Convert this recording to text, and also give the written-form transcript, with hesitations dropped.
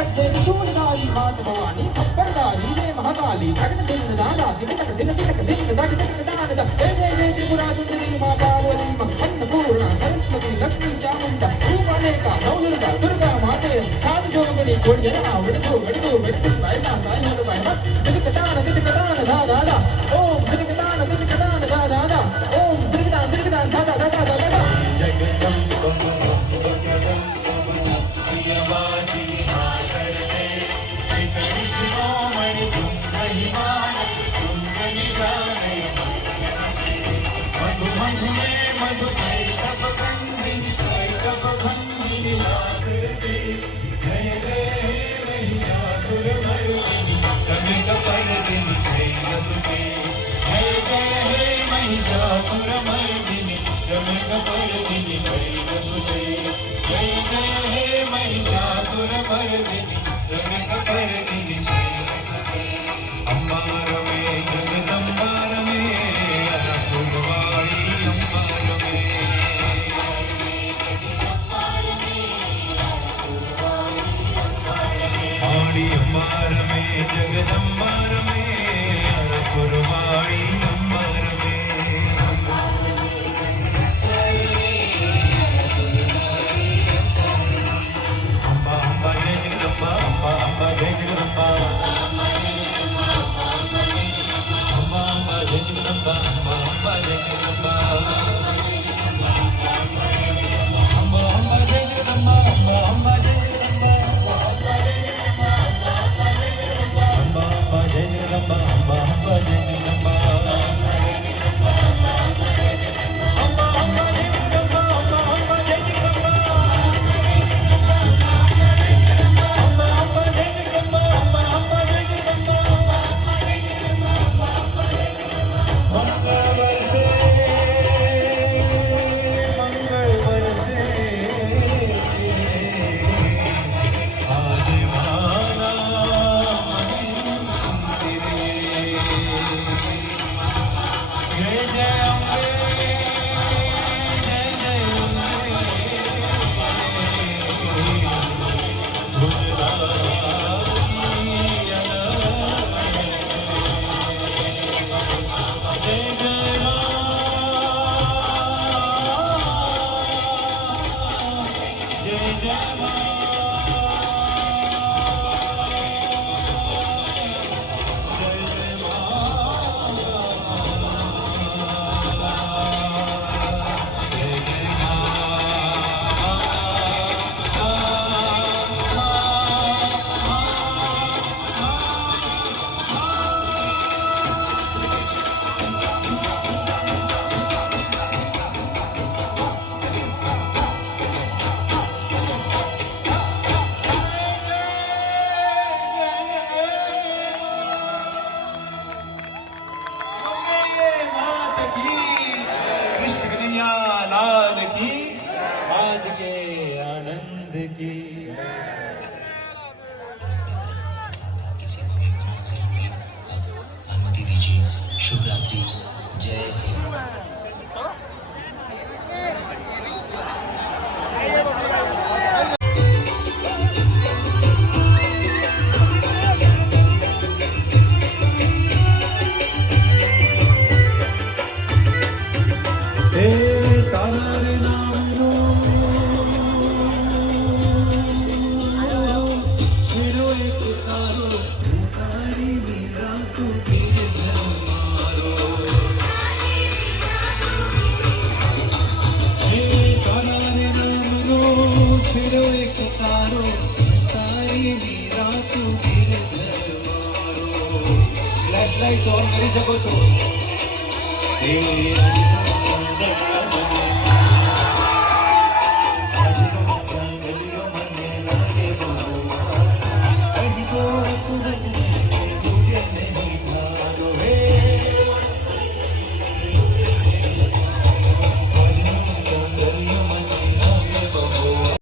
गज्जे शूरशाली मात भवानी अब्बरदारी जय महाकाली धगन दिन दादा तिलक दिन तिलक दिन दग दग दान द जय जय जय त्रिपुरा सुंदरी मां पार्वती अन्नपूर्णा सरस्वती लक्ष्मी चामुंडा रूप अनेका नवदुर्गा दुर्गा माते सात जोगणी कोड जना वडदो बायसा साई हो बायमा तिलक दान दा दादा ओम तिलक दान दा दादा ओम तिलक दान दा दादा जगदम्ब महिषासुरमर्दिनी जगदम्बिनी शैलसुते जय जय हे महिषासुरमर्दिनी जगदम्बिनी शैलसुते अम्बा रमे जगदम्बा रमे अन्नपूर्णावाणी अम्बा रमे आड़ी अम्बा रमे जगदम्बा रमे अन्नपूर्णावाणी अम्बा रमे अनुमति दीजिए। शुभ रात्रि। जय हिंद। फ्लैशलाइट्स ऑन કરી શકો છો